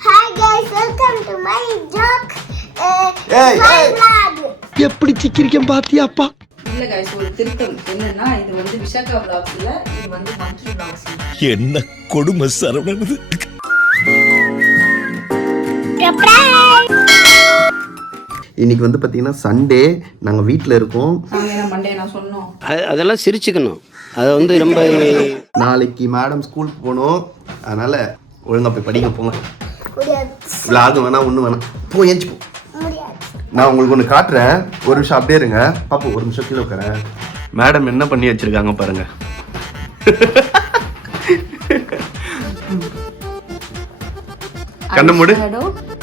Hi guys, welcome to my vlog. எப்படி சிக்கிரிக்கம் பாத்தியாப்பா? இல்ல guys, ஒரு திருத்தம் என்னன்னா இது வந்து விஷாகா vlogs இல்ல, இது வந்து மங்கி vlogs. என்ன கொடுமை சரவணனது. இன்னைக்கு வந்து பார்த்தீங்கன்னா சண்டே, நாங்கள் வீட்டில் இருக்கோம். மண்டே நான் சொன்னோம் அதெல்லாம் சிரிச்சுக்கணும். அது வந்து ரொம்ப நாளைக்கு மேடம் ஸ்கூலுக்கு போகணும், அதனால் ஒழுங்காக போய் படிக்க போங்க. விளாக் வேணாம், ஒன்றும் வேணாம், போ ஏஞ்சி போ. நான் உங்களுக்கு ஒன்று காட்டுறேன், ஒரு நிமிஷம் அப்படியே இருங்க. பாப்போம், ஒரு நிமிஷம் கீழே உட்காரேன். மேடம் என்ன பண்ணி வச்சிருக்காங்க பாருங்க. கண்ணை மூடு.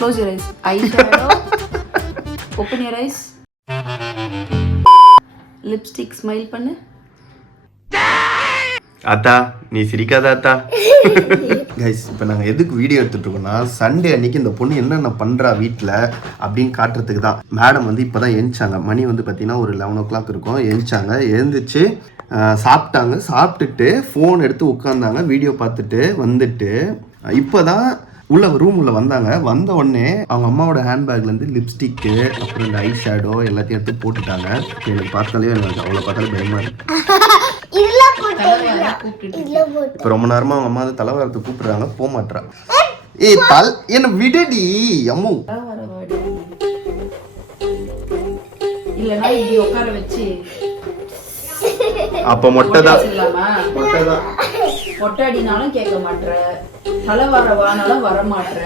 Close your eyes. Eye shadow. Open your eyes. Lipstick smile பண்ணு. அத்தா நீ சிரிக்காத அத்தா. கைஸ், இப்போ நாங்கள் எதுக்கு வீடியோ எடுத்துகிட்டு இருக்கோம்னா, சண்டே அன்னைக்கு இந்த பொண்ணு என்னென்ன பண்ணுறா வீட்டில் அப்படின்னு காட்டுறதுக்கு தான். மேடம் வந்து இப்போ தான் எழுந்தாங்க. மணி வந்து பார்த்தீங்கன்னா ஒரு 11 o'clock இருக்கும். எழுந்தாங்க, எழுந்திரிச்சு சாப்பிட்டாங்க. சாப்பிட்டுட்டு ஃபோன் எடுத்து உட்காந்தாங்க, வீடியோ பார்த்துட்டு வந்துட்டு இப்போ தான் உள்ள ரூம் உள்ள வந்தாங்க. வந்த உடனே அவங்க அம்மாவோட ஹேண்ட்பேக்லேருந்து லிப்ஸ்டிக்கு, அப்புறம் இந்த ஐ ஷேடோ எல்லாத்தையும் எடுத்து போட்டுட்டாங்க. எனக்கு பார்த்தாலே எனக்கு அவ்வளோ பார்த்தாலே பயமா இருக்கு. இப்போ ரொம்ப நேரமா அவங்க அம்மா வந்து தலைவாரத்தை கூப்பிடுறாங்க, போக மாட்டா. என்ன விடுடி அம்மு. இல்லனா இப்படி உட்கார வச்சு அப்ப மொட்டைதான் மொட்டாடினாலும் கேட்க மாட்டற, தலைவார வானாலும் வர மாட்டற,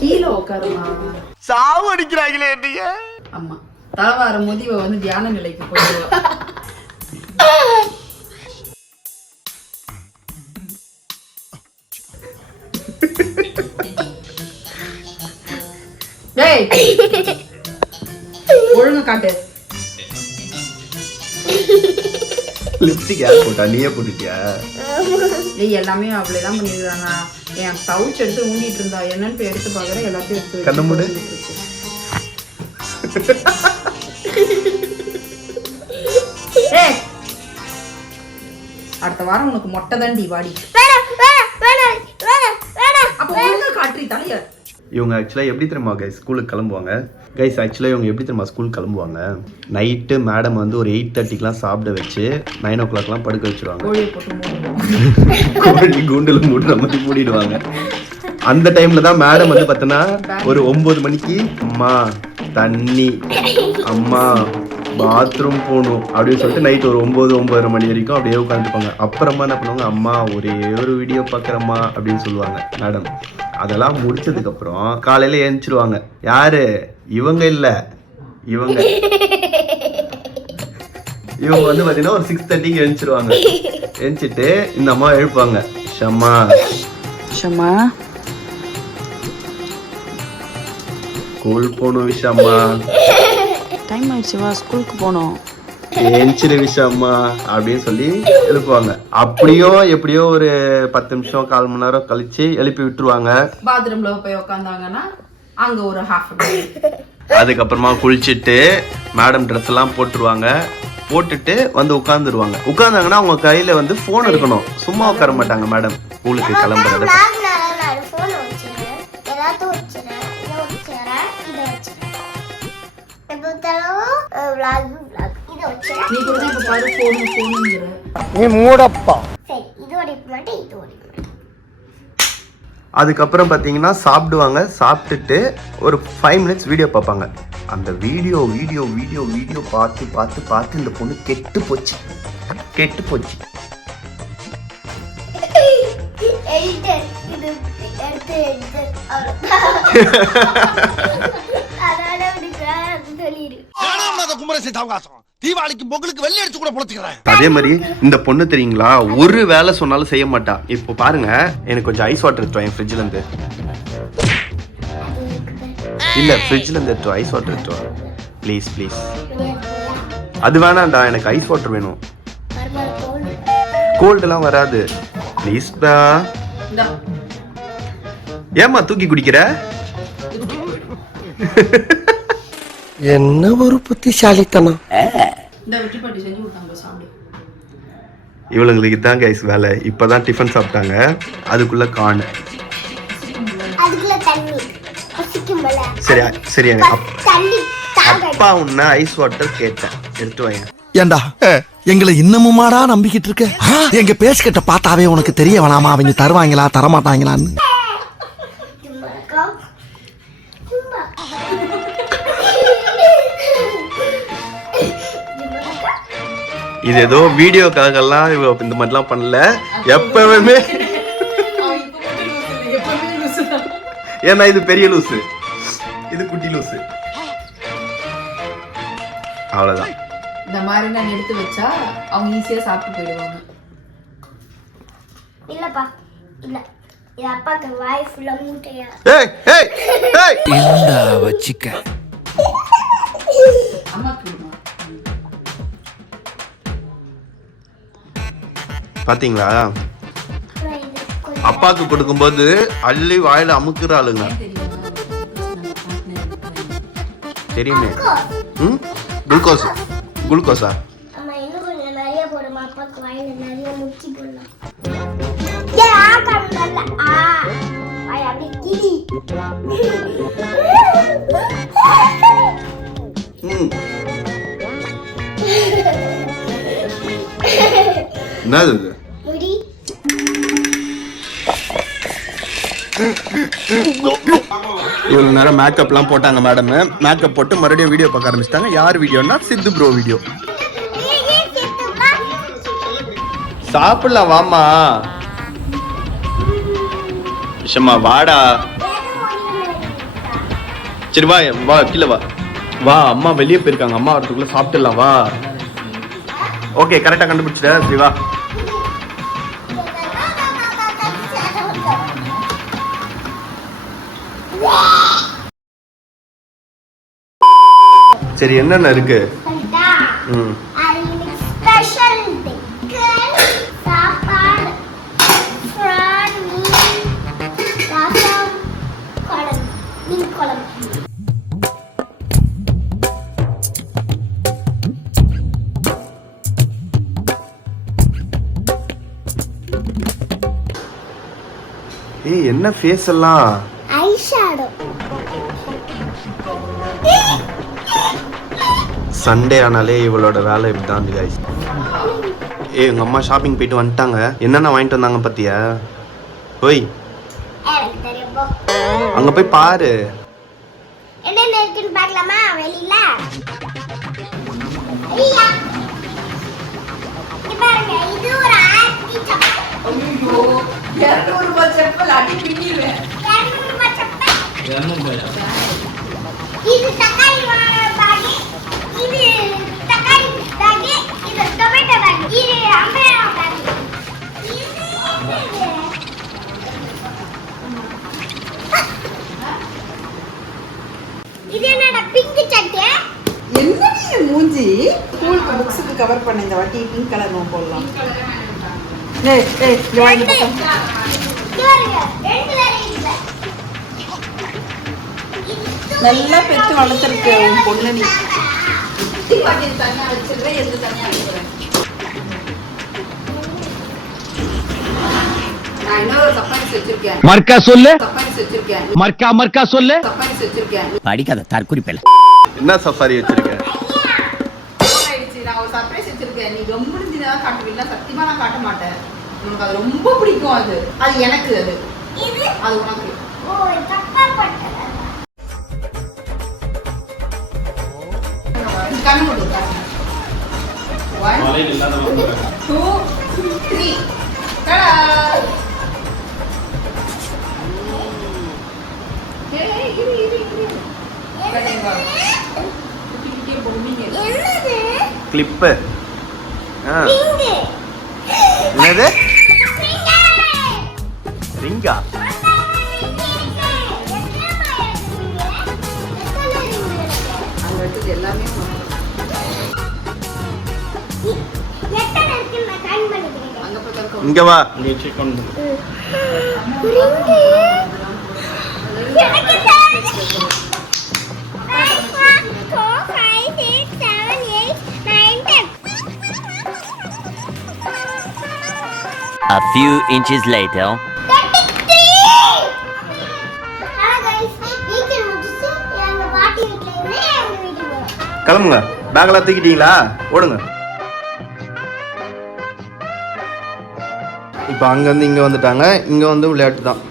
கீழே உட்காருமா. சாவு அடிக்கிறாங்களே நீங்க. ஆமா, தலைவார முதிவ வந்து தியான நிலைக்கு போயிடுவா. டேய் ஒழுங்கா காட்டு. லிப்ஸ்டிக் யார் போட்டா? நீயே போட்டுட்டியா? ஏய் எல்லாமே அப்படிதான் பண்ணிடுறாங்க. என் பவுச் எடுத்து ஊண்டிட்டு இருந்தா என்னன்னு போய் எடுத்து பாக்குறேன், எல்லாத்தையும் எடுத்து கண்ண மூடு. அடுத்த வாரம் உனக்கு மொட்டை தாண்டி வாடி. அப்ப ஒழுங்கா காட்டுறீ தலைய. இவங்க ஆக்சுவலாக எப்படி தெரியுமா கைஸ் ஸ்கூலுக்கு கிளம்புவாங்க? கைஸ் ஆக்சுவலாக இவங்க எப்படி தெரியுமா ஸ்கூலுக்கு கிளம்புவாங்க? நைட்டு மேடம் வந்து ஒரு 8:30க்கெலாம் சாப்பிட வச்சு 9 o'clockலாம் படுக்க வச்சுருவாங்க. கோழி கூண்டில் மூடுற மாதிரி மூடிடுவாங்க. அந்த டைமில் தான் மேடம் வந்து பார்த்தோன்னா ஒரு 9 மணிக்கு அம்மா தண்ணி, அம்மா பாத்ரூம் போகணும் அப்படின்னு சொல்லிட்டு நைட் ஒரு 9-9:30 மணி வரைக்கும் அப்படியே உட்காந்துருப்பாங்க. அப்புறமா என்ன பண்ணுவாங்க, அம்மா ஒரே ஒரு வீடியோ பார்க்குறம்மா அப்படின்னு சொல்லுவாங்க மேடம். அதெல்லாம் முடிச்சதுக்கப்புறம் காலையில் எழுந்திருவாங்க. யாரு? இவங்க இல்லை, இவங்க வந்து பார்த்தீங்கன்னா ஒரு 6:30க்கு எழுந்திருவாங்க. எழுந்திட்டு இந்த அம்மா எழுப்பாங்க, ஷம்மா ஷம்மா ஸ்கூல் போகணும் விஷயம்மா, டைம் ஆயிடுச்சு, வா ஸ்கூலுக்கு போனோம், ஏஞ்சிரு விஷயம்மா அப்படின்னு சொல்லி எழுப்புவாங்க. அப்படியோ எப்படியோ ஒரு 10 நிமிஷம் 1/4 மணி நேரம் கழிச்சு எழுப்பி விட்டுருவாங்க. பாத்ரூம்ல போய் உட்காந்தாங்கன்னா அங்க ஒரு half an hour. அதுக்கப்புறமா குளிச்சுட்டு மேடம் ட்ரெஸ் எல்லாம் போட்டுருவாங்க. போட்டுட்டு வந்து உட்காந்துருவாங்க. உட்காந்தாங்கன்னா அவங்க கையில வந்து போன் இருக்கணும், சும்மா உட்கார மாட்டாங்க மேடம் ஸ்கூலுக்கு கிளம்புறது. அதுக்கப்புறம் பார்த்தீங்கன்னா சாப்பிடுவாங்க. சாப்பிட்டுட்டு ஒரு 5 minutes வீடியோ பார்ப்பாங்க. அந்த வீடியோ வீடியோ வீடியோ வீடியோ பார்த்து பார்த்து பார்த்து இந்த பொண்ணு கெட்டு போச்சு. அதே மாதிரி இந்த பொண்ணு தெரியுங்களா, ஒரு வேலை சொன்னாலும் செய்ய மாட்டா. இப்போ பாருங்க, எனக்கு கொஞ்சம் ஐஸ் வாட்டர் எடுத்து என் ஃப்ரிட்ஜ்ல இருந்து. இல்ல ஃப்ரிட்ஜ்ல இருந்து எடுத்து ஐஸ் வாட்டர் எடுத்து ப்ளீஸ் ப்ளீஸ். அது வேணாம்டா, எனக்கு ஐஸ் வாட்டர் வேணும். கோல்டெல்லாம் வராது ப்ளீஸ் பா. ஏமா தூக்கி குடிக்கிற? என்ன ஒரு புத்திசாலித்தனம். இவளுங்களுக்கு தான் கைஸ் வேலை. இப்பதான் டிஃபன் சாப்பிட்டாங்க, அதுக்குள்ள கார்ன் தண்ணி பசிக்கும்போல சரி சரி தண்ணி தாகம் அப்பா உன்ன ஐஸ் வாட்டர் கேட்டேன் எடுத்து வாங்க. ஏண்டா எங்களை இன்னமுமாடா நம்பிக்கிட்டு இருக்க? எங்க பேசிக்கிட்ட பார்த்தாவே உனக்கு தெரிய வேணாமா அவங்க தருவாங்களா தரமாட்டாங்களான்னு? இது ஏதோ வீடியோக்காகலாம் இந்த மாதிரிலாம் பண்ணல, எப்பவுமே. ஏன்னா இது பெரிய லூசு, இது குட்டி லூசு, அவ்வளவுதான். இந்த மாதிரி நான் எடுத்து வச்சா அவங்க ஈஸியா சாப்பிட்டு போயிடுவாங்க. இல்லப்பா இல்ல, இது அப்பாக்கு வாய் ஃபுல்லா மூட்டையா. ஏய் ஏய் ஏய் இந்தா வச்சிக்க. அம்மாக்கு பாத்தீங்களா, அப்பாக்கு கொடுக்கும்போது அள்ளி வாயில அமுக்குற ஆளுங்க தெரியுமே. குளுக்கோஸ் குளுக்கோஸா? அம்மா இன்னும் கொஞ்சம் நிறைய போடுமா, அப்பாக்கு வாயில நிறைய முக்கி போடலாம். ஏ ஆகறல வாய் அப்படியே கிளி. என்னது இது? முடி இவ்வளவு நேரம் மேக்கப்லாம் போட்டாங்க மேடம். மேக்கப் போட்டு மறுபடியும் வீடியோ பார்க்க ஆரம்பிச்சிட்டாங்க. யார் வீடியோனா சித்து ப்ரோ வீடியோ. சாப்பிடலாம் வாமா. விஷமா வாடா. சரி வா வா கீழே வா. வா அம்மா வெளியே போயிருக்காங்க, அம்மா வரதுக்குள்ள சாப்பிட்டுலாம் வா. ஓகே கரெக்டா கண்டுபிடிச்சிட்ட. சரி வா. சரி என்னென்ன இருக்கு? ஸ்பெஷல் சாப்பாடு, ஃப்ரான், ரசம், குழம்பு, மீன் குழம்பு. ஏய் என்ன ஃபேஸ் எல்லாம்? Eye shadow. சண்டே ஆனாலே இவளோட வேலை இப்படிதான் கைஸ். எங்க அம்மா ஷாப்பிங் போயிட்டு வந்துட்டாங்க. என்னென்ன வாங்கிட்டு வந்தாங்க பாத்தியா? போய் எனக்கு தெரியும் போ. அங்க போய் பாரு. என்னென்ன இருக்குன்னு பார்க்கலாமா வெளியில? ஐயா இங்க பாருங்க, இது ஒரு ஆட்டி சப்பல். ஐயோ 200 ரூபாய் செப்பல் அடி பின்னிடுவேன். 200 ரூபாய் சப்பல். 200 ரூபாய். இது தக்காளி பேக், இது தக்காளி பேக், இது டொமேட்டோ பேக், இது அம்பரா பேக். இது என்னடா பிங்க் சட்டை? என்ன நீ மூஞ்சி ஸ்கூலுக்கு புக்ஸ்க்கு கவர் பண்ண இந்த வாட்டி பிங்க் கலர் நம்ம போடலாம். ஏய் ஏய் இங்க வா இங்க பக்கம். பாருங்க ரெண்டு வேற இல்ல. நல்லா பெத்து வளர்த்திருக்க உன் பொண்ணு நீ. குட்டி பாட்டி தனியா வச்சிருக்க, எது தனியா வைக்கிறேன். நான் இன்னொரு சர்ப்ரைஸ் வச்சிருக்கேன். மர்க்கா சொல்லு. சர்ப்ரைஸ் வச்சிருக்கேன். மர்க்கா சொல்லு. சர்ப்ரைஸ் வச்சிருக்கேன். படிக்காத தற்குறிப்பேல. என்ன சஃபாரி வச்சிருக்க? ஆயிடுச்சு. நான் ஒரு சர்ப்ரைஸ் வச்சிருக்கேன். நீ ரொம்ப முடிஞ்சதா காட்டுவீங்க, சத்தியமா நான் காட்ட மாட்டேன். உனக்கு அது ரொம்ப பிடிக்கும். அது எனக்கு அது உனக்கு. ஓ தப்பா பட்டது. கண்ணு மூடு. 1 2 3 டடா. ஏய் இரு கடைங்க. குட்டி பொம்மைங்க. என்னது? கிளிப். பிங்க். என்னது? ரிங்கா? அது வச்சது எல்லாமே அங்க போய் தரக்க. இங்க வா. நீ செக் பண்ணு. A few inches later. 33. கிளம்புங்க. பேக்கெல்லாம் தூக்கிட்டீங்களா? ஓடுங்க. இப்போ அங்கேருந்து இங்கே வந்துட்டாங்க. இங்கே வந்து விளையாட்டு தான்.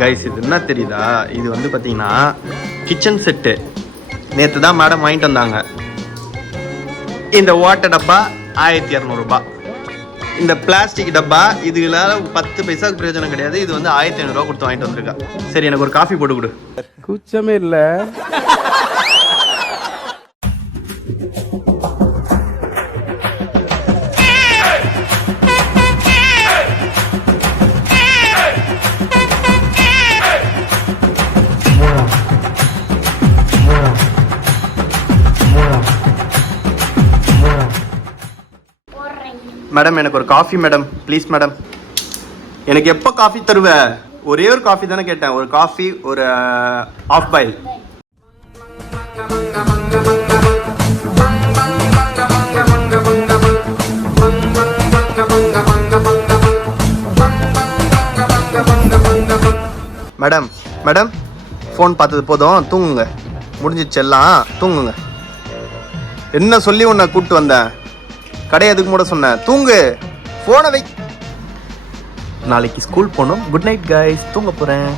கைஸ், இது என்ன தெரியுதா? இது வந்து பார்த்தீங்கன்னா கிச்சன் செட்டு. நேற்று தான் மேடம் வாங்கிட்டு வந்தாங்க. இந்த வாட்டர் டப்பா 1200 ரூபாய். இந்த பிளாஸ்டிக் டப்பா இதுல 10 பைசாக்கு பிரயோஜனம் கிடையாது. இது வந்து 1500 ரூபாய் கொடுத்து வாங்கிட்டு வந்திருக்கா. சரி, எனக்கு ஒரு காஃபி போட்டு கொடு. குச்சமே இல்ல. மேடம், எனக்கு ஒரு காஃபி மேடம், ப்ளீஸ் மேடம். எனக்கு எப்போ காஃபி தருவ? ஒரே ஒரு காஃபி தானே கேட்டேன். ஒரு காஃபி, ஒரு half boil. Madam madam, phone பார்த்தது போதும், தூங்குங்க. முடிஞ்சிச்சு எல்லாம், தூங்குங்க. என்ன சொல்லி உன்னை கூப்பிட்டு வந்தேன்? கடை எதுக்கு மூட சொன்னேன்? தூங்கு, போனை வை. நாளைக்கு ஸ்கூல் போகணும். குட் நைட் கைஸ், தூங்க போகிறேன்.